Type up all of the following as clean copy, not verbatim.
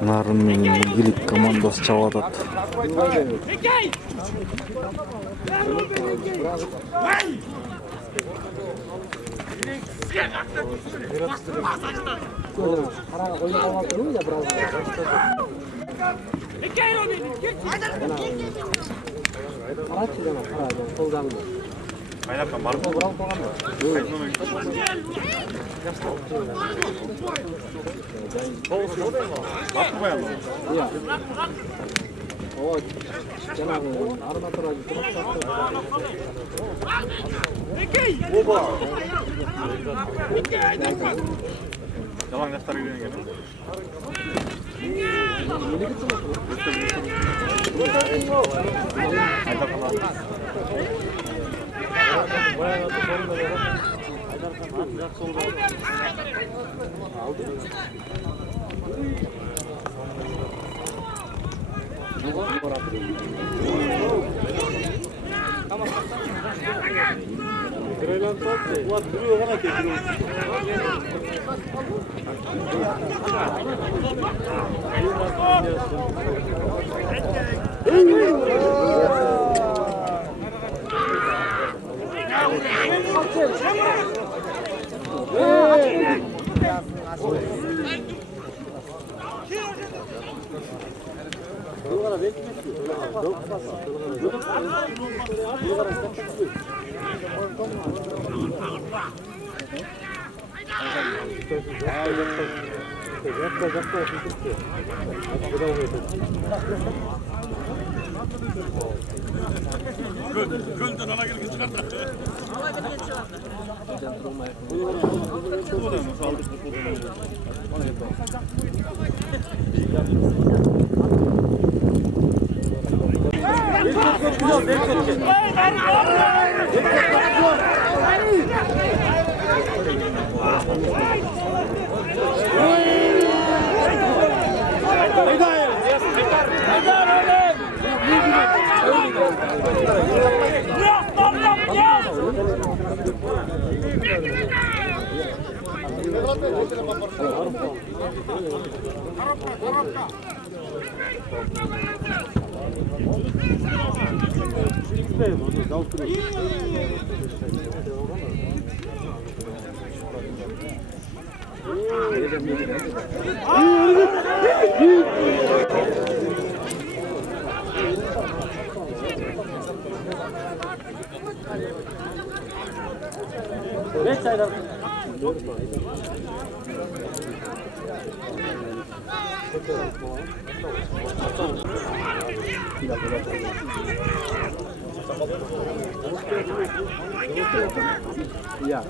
Нарын менен игилик командасы чабып атат. Кайнакка барып буралып калганбы? Жалаңаштар үйренген. Gölden ana gelin çıkardı. Ya.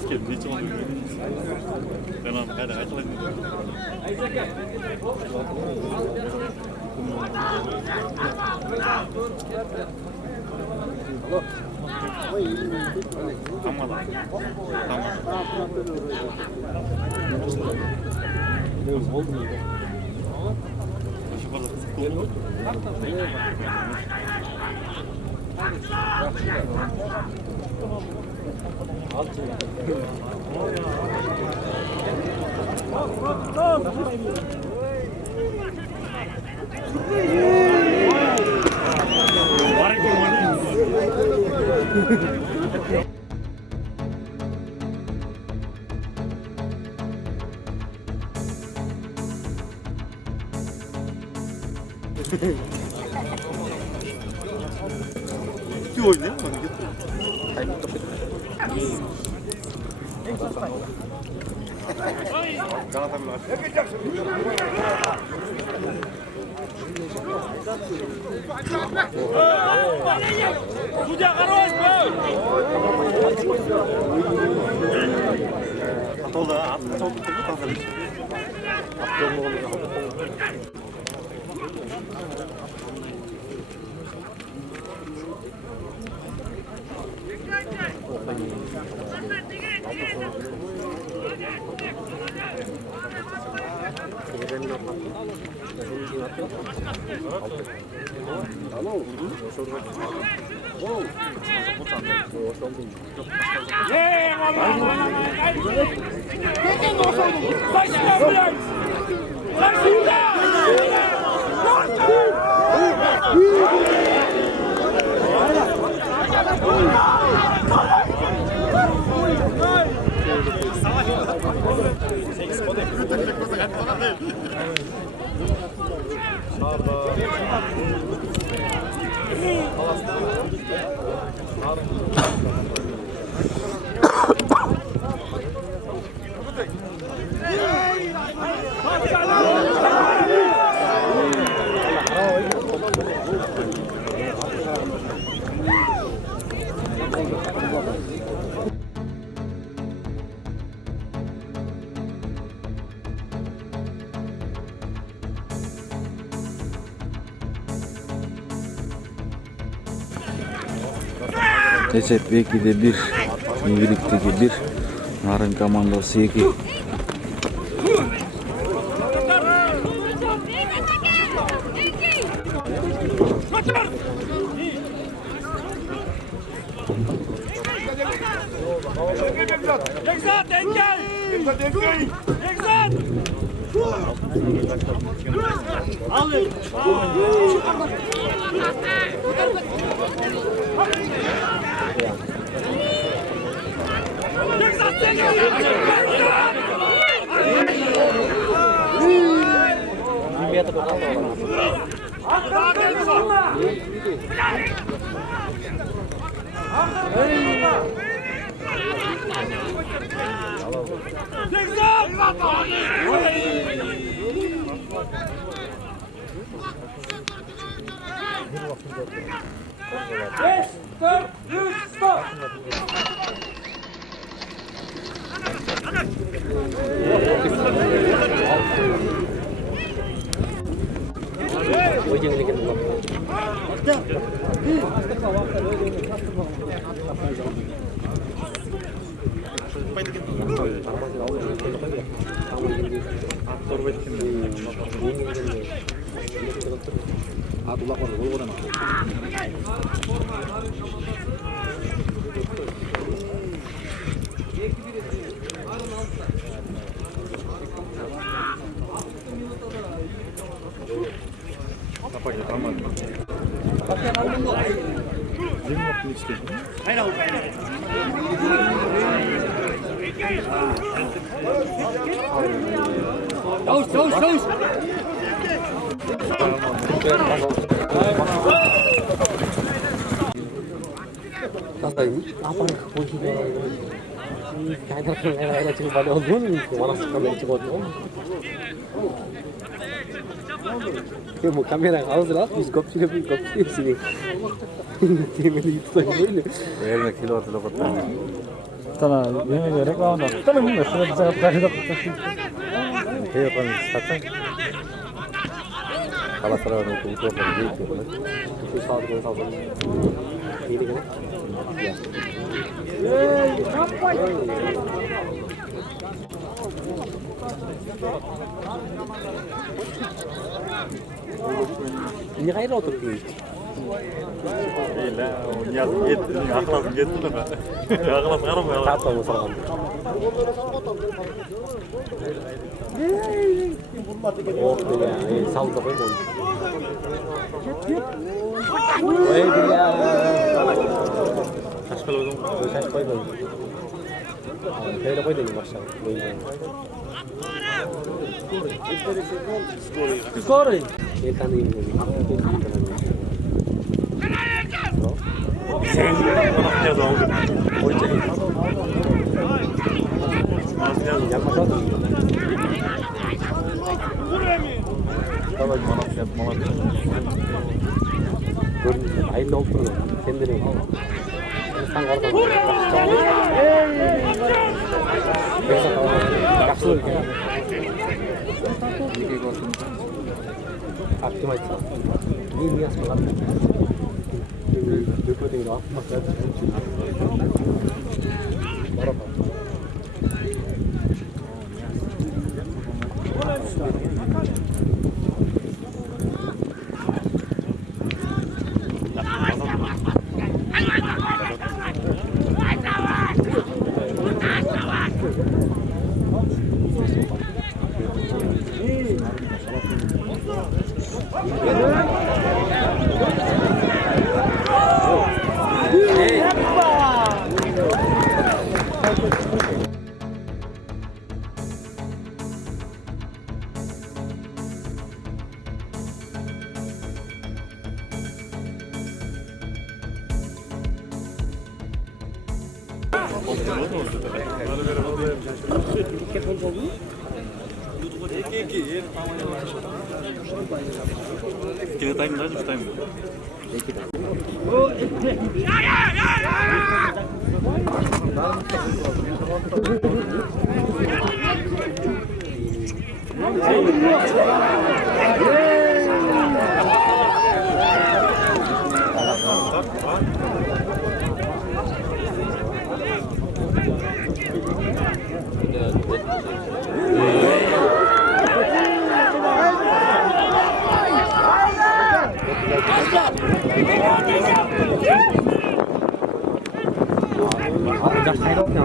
Skip niet zo. En dan ga je eigenlijk niet. Tamam lan. Ой, не? Судья хорош был! Recep Bekir'de 1, İyilik'teki 1, Narın Komandası 2. Apa yang posisi kayak ada cuma pada orang mana kamera cuma orang. Kamu kamera kau sudah bis kopi sini. Ini itu ini. Elme kilo atılıyor. Sana yemek gerek var mı? Tamam mı? Şöyle bir cevap ver. Şey yapalım istersen. Kalasaray'ın okuduğu programı değil ki. Itu sağlık sağlık. Ini kan? Ya. Ini kayak otur di. İyi la. Niyaz gitti. Aklasın gitti mi? Aklas karım ya. Tato masalah. Oh ya, sağlık da koydum. Oy dia. Kaç koydum? Kaç koydum? Böyle koydum maşallah. Skor. Yetan ini. Niyaz oldu. Yapma kaldı. Tamam bana Görünüyor. Hayırlı olsun. Kendine. Sen oradan. Kapsul. Aktif açsa. İyi niyaz var. Döküldüğünü atmak lazım. Merhaba. Kita time aja time. Udah sirupnya.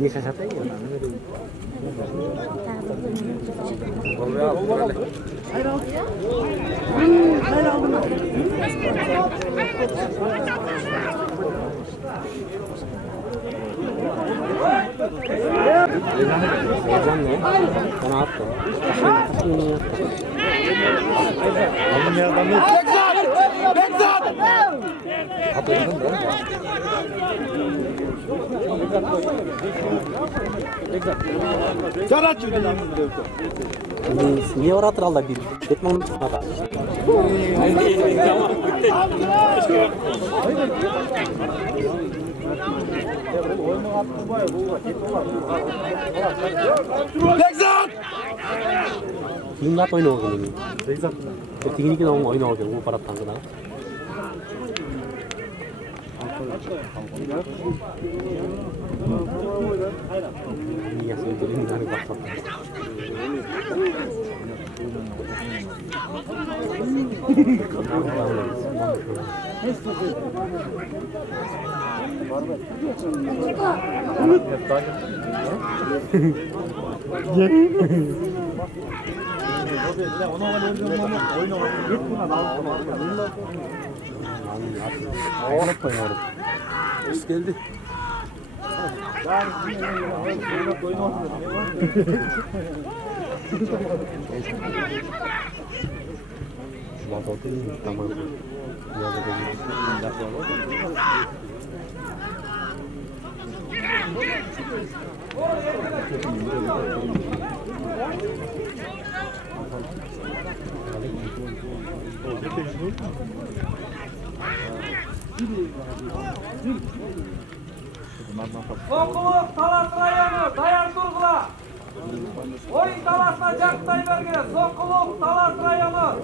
Ini saya sate ya. Heyecanlı. Bana attı. Niye oratır Allah bir? Etme onu tutmadan. Yıllar oyunu oynuyor. Teknikle oyunu oynuyor. Bu para tanıdı. Niye söylediğini yani bak. Hoş geldi. Tamam. Sokuluk Talas rayonu Dayan Durgula. Oyun Talas'la Caktay Bergene. Sokuluk Talas rayonu.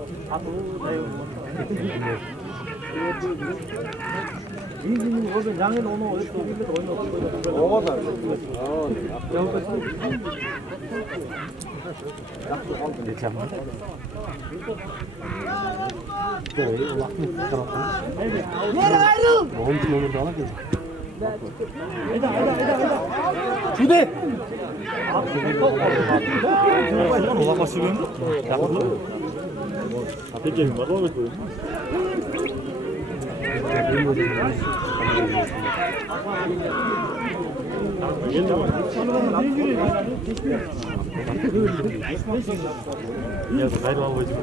Nereye ayrıl? Oğlum kim olur da alacak? Şude. Ola sürüyorum. Yapalım. Peki mi var mı? Ya da ben lavacım.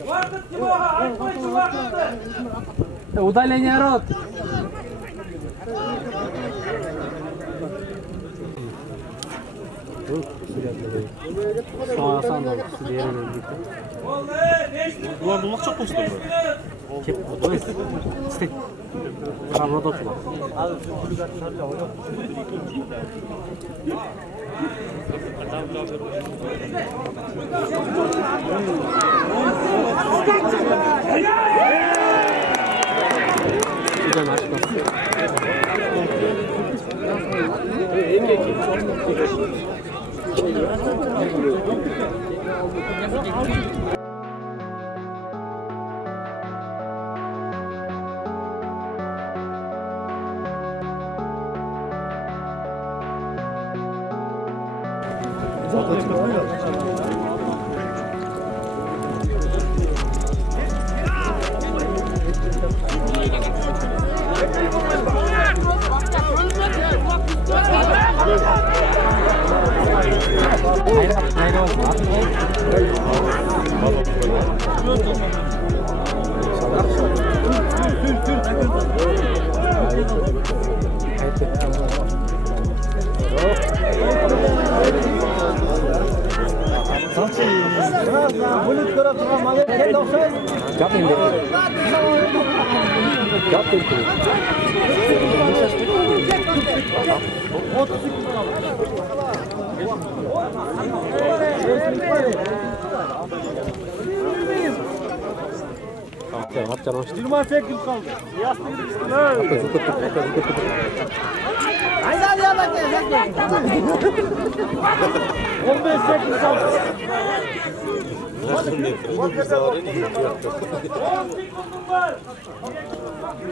Vakit civaha. Açmayın vakitı. Удаление народ. Sonra sonra diğerine gitti. Ulan bulmak çok boştu. Kep bu işte. Karnada tutar. Şuradan açmaz.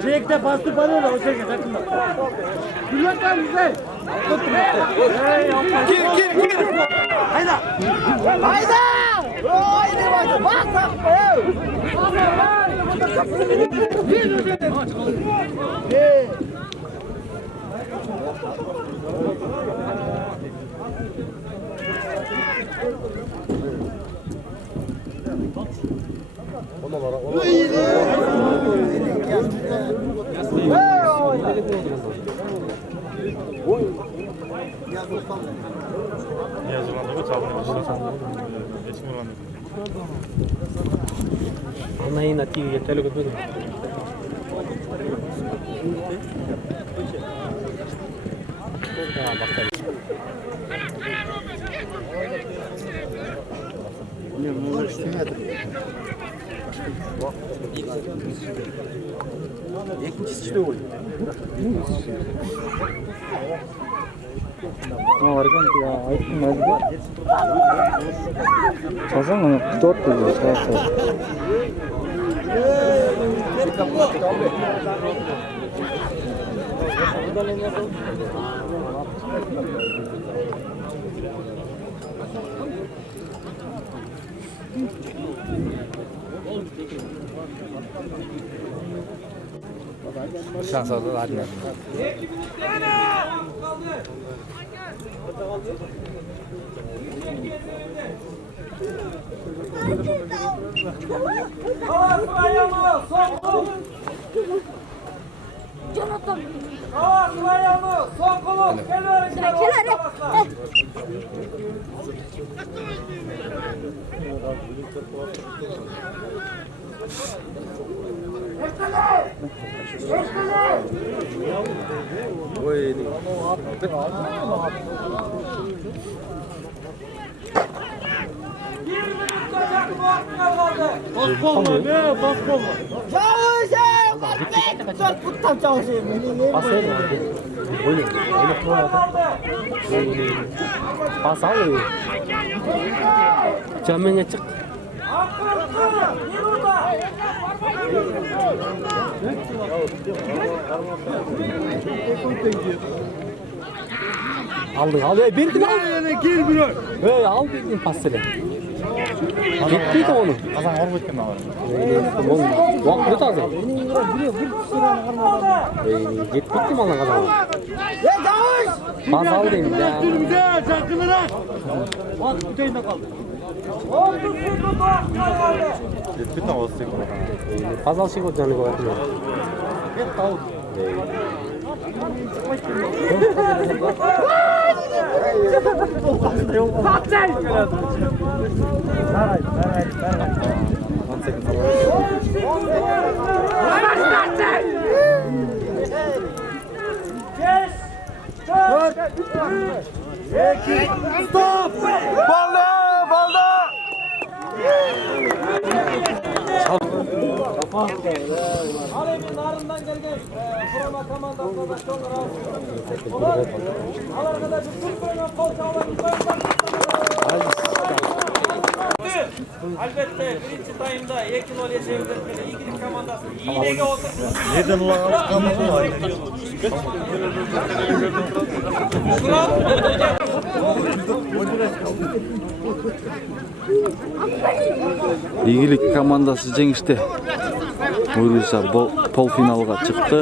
Çekte bastı bana da o çekte takımda. Bülent abi güzel. Gir. Hayda. Hayda. Haydi bak. Bak. Yazılandı bu çalınmışlar. Eski olandı. Ona yine TV'ye telefon edin. Vargan ya aytdım hadi. Çazan mı? 4 diyor. Şans oldu hadi. Jonathan. Son kolum. Pas al. Camına çık. Aldın al. Bildin al. Gel bro. Al bildin pasını. Gitmedi onu. Kazan orada gittim abi. Vakti taze. Gitmedi mi Allah kadar? Pas al dedim ya. Güzel çakılarak. Bak büteyinde kaldı. Gittim o sık. Pas al şey olacağını koyarım. Stop! Alemin narından geldi. Kurama komandasına da çok razı. Ulan, al arkadaşım, tutmayın, kol sağlayın. Elbette birinci tayımda Yekin Olya çevirdiğinde iyi gidip komandası. İyi dege olsun. Neden ulan? İyilik komandası жеңиште. Буйруса пол финалга чыкты.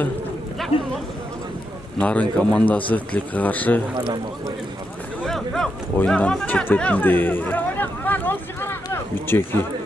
Нарын командасы Тилекке каршы оюндан чететинде 3-2